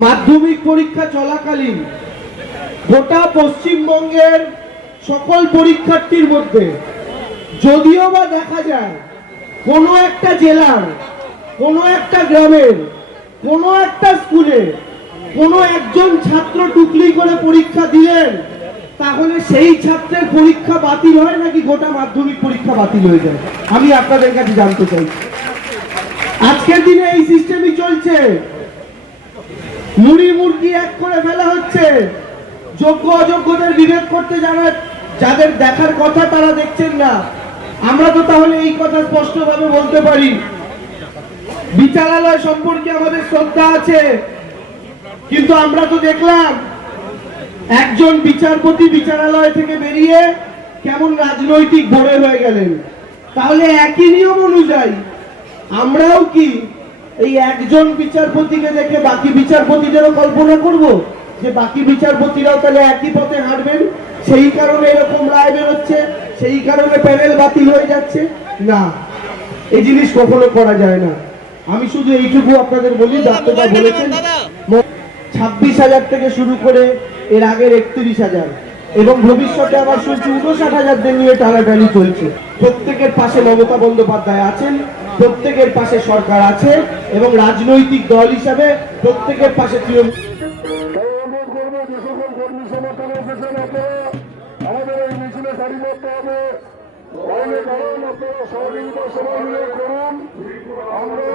মাধ্যমিক পরীক্ষা চলাকালীন গোটা পশ্চিমবঙ্গের সকল পরীক্ষার্থীর মধ্যে যদিও বা দেখা যায় কোনো একটা জেলার কোনো একটা গ্রামের কোনো একটা স্কুলে কোনো একজন ছাত্র টুকলি করে পরীক্ষা দিলেন, তাহলে সেই ছাত্রের পরীক্ষা বাতিল হয় নাকি গোটা মাধ্যমিক পরীক্ষা বাতিল হয়ে যায়? আমি আপনাদের কাছে জানতে চাই। আজকের দিনে এই সিস্টেমই চলছে। মুড়ি মুরগি এক করে ফেলা হচ্ছে। যোগ্য অযোগ্যদের বিভেদ করতে যাদের দেখার কথা তারা দেখছেন না। আমরা তো তাহলে এই কথা স্পষ্টভাবে বলতে পারি, বিচারালয় সম্পর্কে আমাদের শ্রদ্ধা আছে, কিন্তু আমরা তো দেখলাম একজন বিচারপতি বিচারালয় থেকে বেরিয়ে কেমন রাজনৈতিক ভোরে হয়ে গেলেন। তাহলে একই নিয়ম অনুযায়ী আমরাও কি এই একজন বিচারপতিকে দেখে বাকি বিচারপতিদেরও কল্পনা করব যে বাকি বিচারপতিরাও তাহলে একই পথে হাঁটবেন, সেই কারণে এরকম রায় বেরোচ্ছে, সেই কারণে প্যানেল বাতিল হয়ে যাচ্ছে? না, এই জিনিস কখনো করা যায় না। আমি শুধু এইটুকু আপনাদের বলি, ডাক্তাররা বলেছেন 26,000 থেকে শুরু করে এর আগের 31,000 এবং ভবিষ্যতে আবার শুনছি 59,000 নিয়ে টানাটানি চলছে। প্রত্যেকের পাশে মমতা বন্দ্যোপাধ্যায় আছেন, প্রত্যেকের পাশে সরকার আছে এবং রাজনৈতিক দল হিসাবে প্রত্যেকের পাশে তৃণমূল। আমাদের এই মিছিলে সারি করতে হবে, সহযোগিতা সবাই মিলে করুন। আমরা